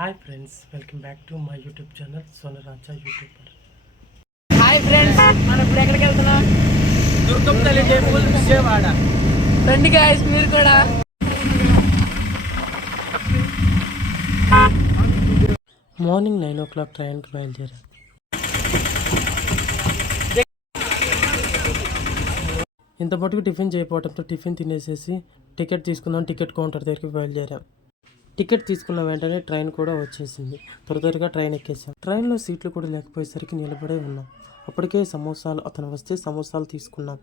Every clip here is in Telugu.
Hi friends, welcome back to my YouTube channel Sonaraja YouTuber. Hi friends, మనం ఇప్పుడు ఎక్కడికి వెళ్తున్నాం? దుర్గమ్మ తల్లి టెంపుల్ విజయవాడ. రండి గాయ్స్, మీరు కూడా. మార్నింగ్ 9 o'clock ట్రైన్కి బయలుదేరాం. ఇంత మటుకు టిఫిన్ చేయకపోవడంతో టిఫిన్ తినేసేసి టికెట్ తీసుకుందాం టికెట్ కౌంటర్ దగ్గరికి బయలుదేరాం. టికెట్ తీసుకున్న వెంటనే ట్రైన్ కూడా వచ్చేసింది. త్వరగా ట్రైన్ ఎక్కేసాం. ట్రైన్లో సీట్లు కూడా లేకపోయేసరికి నిలబడే ఉన్నాం. అప్పటికే సమోసాలు అతను వస్తే సమోసాలు తీసుకున్నాం.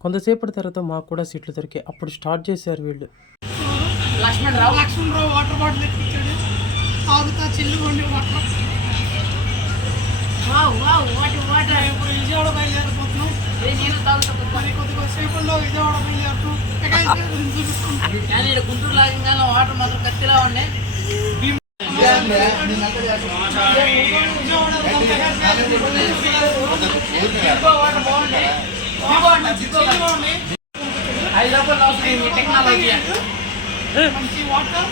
కొంతసేపటి తర్వాత మాకు కూడా సీట్లు దొరికాయి. అప్పుడు స్టార్ట్ చేశారు వీళ్ళు. లక్ష్మణరావు వాటర్ బాటిల్ ఎక్కించాడు. విజయవాడ బయలుదేరిపోతున్నాం. కొద్దిగా సేపట్లో విజయవాడ బయలుదేరుతున్నాం. గుంటూరు లాగా వాటర్ మాత్రం కత్తిలా ఉన్నాయి. టెక్నాలజీ మంచి వాటర్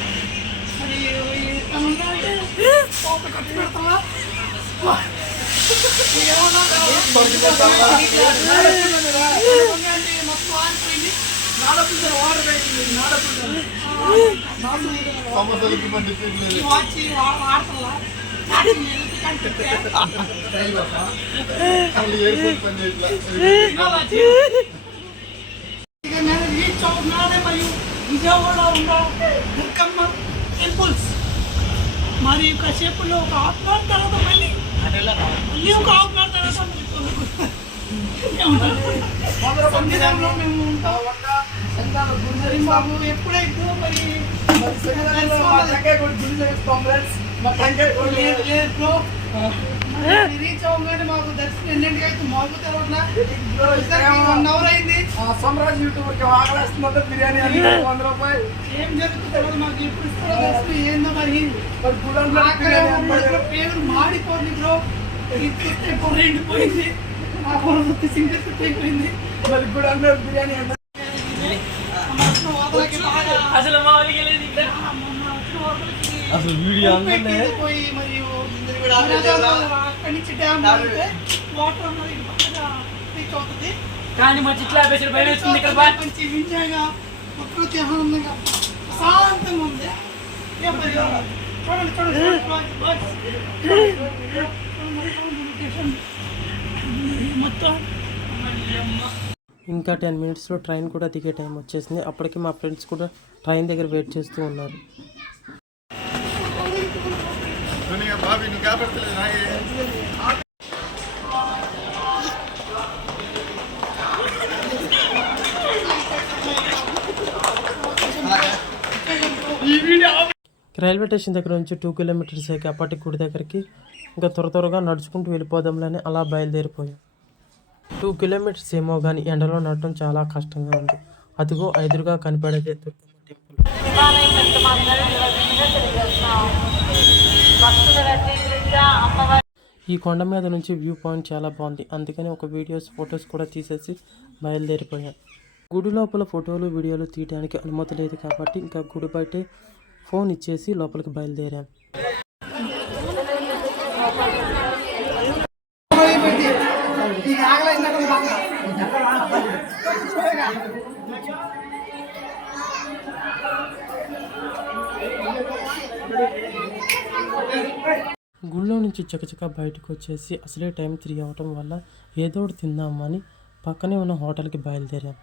మరి మరియు విజయవాడ ఉన్న దుర్గమ్మ టెంపుల్స్ మరి కాసేపులో ఒక హాఫ్ అన్ అవర్ తర్వాత మళ్ళీ ఒక హాఫ్ అన్ అవర్ తర్వాత మేము ఉంటాం. బాబు ఎప్పుడైతే మరి రీచ్ అవ్వగానే మాకు దర్శనం ఎన్నింటికి అయితే మాకు తెలవట్లా 1 hour అయింది. సోమరాజ్ యూట్యూబర్ ఆకలిస్తుందంటే బిర్యానీ ₹100. ఏం జరుగుతుందో మాకు ఎప్పుడు ఇస్తారో దర్శనం ఏందో మరి పేరు మాడిపోయింది బ్రో. ఇది ఎండిపోయింది. ఆ పొరవృత్తి సింగర్ అయిపోయింది. మరి గుడంలో బిర్యానీ అసలు అసలు వీడియో పోయి మరియు అక్కడి నుంచి డ్యామ్ వాటర్ అన్నది రీచ్ అవుతుంది. కానీ మా చిట్లా భయం వేస్తుంది. ఇక్కడ మంచి ఎంజాయ్గా ప్రకృతి ఆనందంగా ప్రశాంతంగా ఉంది. మొత్తం ఇంకా 10 minutesలో ట్రైన్ కూడా దిగే టైం వచ్చేసింది. అప్పటికి మా ఫ్రెండ్స్ కూడా ట్రైన్ దగ్గర వెయిట్ చేస్తూ ఉన్నారు. రైల్వే స్టేషన్ దగ్గర నుంచి 2 kilometers అప్పటి గుడి దగ్గరికి ఇంకా త్వరగా నడుచుకుంటూ వెళ్ళిపోదాంలని అలా బయలుదేరిపోయాం. 2 kilometers ఏమో కానీ ఎండలో నడటం చాలా కష్టంగా ఉంది. అదిగో ఎదురుగా కనపడేదే దుర్గమ్మ టెంపుల్. ఈ కొండ మీద నుంచి వ్యూ పాయింట్ చాలా బాగుంది. అందుకని ఒక ఫొటోస్ కూడా తీసేసి బయలుదేరిపోయాం. గుడి లోపల ఫోటోలు వీడియోలు తీయడానికి అనుమతి లేదు కాబట్టి ఇంకా గుడి బయటే ఫోన్ ఇచ్చేసి లోపలికి బయలుదేరాం. గుళ్ళో నుంచి చకచక బయటకు వచ్చేసి అసలే టైం 3 అవటం వల్ల ఏదో ఒకటి తిందామని పక్కనే ఉన్న హోటల్కి బయలుదేరాం.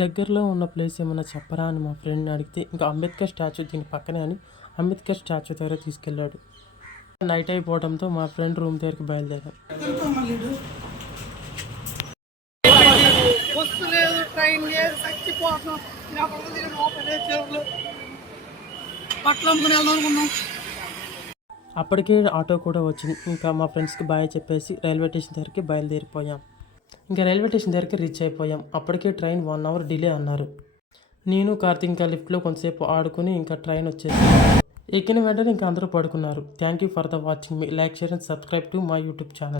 దగ్గరలో ఉన్న ప్లేస్ ఏమైనా చెప్పరా అని మా ఫ్రెండ్ని అడిగితే ఇంకా అంబేద్కర్ స్టాచ్యూ దీని పక్కనే అని అంబేద్కర్ స్టాచ్యూ దగ్గర తీసుకెళ్ళాడు. నైట్ అయిపోవడంతో మా ఫ్రెండ్ రూమ్ దగ్గరికి బయలుదేరాం. అప్పటికే ఆటో కూడా వచ్చింది. ఇంకా మా ఫ్రెండ్స్కి బాయ్ చెప్పేసి రైల్వే స్టేషన్ దగ్గరికి బయలుదేరిపోయాం. ఇంకా రైల్వే స్టేషన్ దగ్గరికి రీచ్ అయిపోయాం. అప్పటికే ట్రైన్ 1 hour డిలే అన్నారు. నేను కార్తీక్ ఇంకా లిఫ్ట్లో కొంతసేపు ఆడుకుని ఇంకా ట్రైన్ వచ్చేసి ఎక్కిన వెంటనే ఇంకా అందరూ పడుకున్నారు. Thank you for the watching me. Like share and subscribe to my YouTube channel.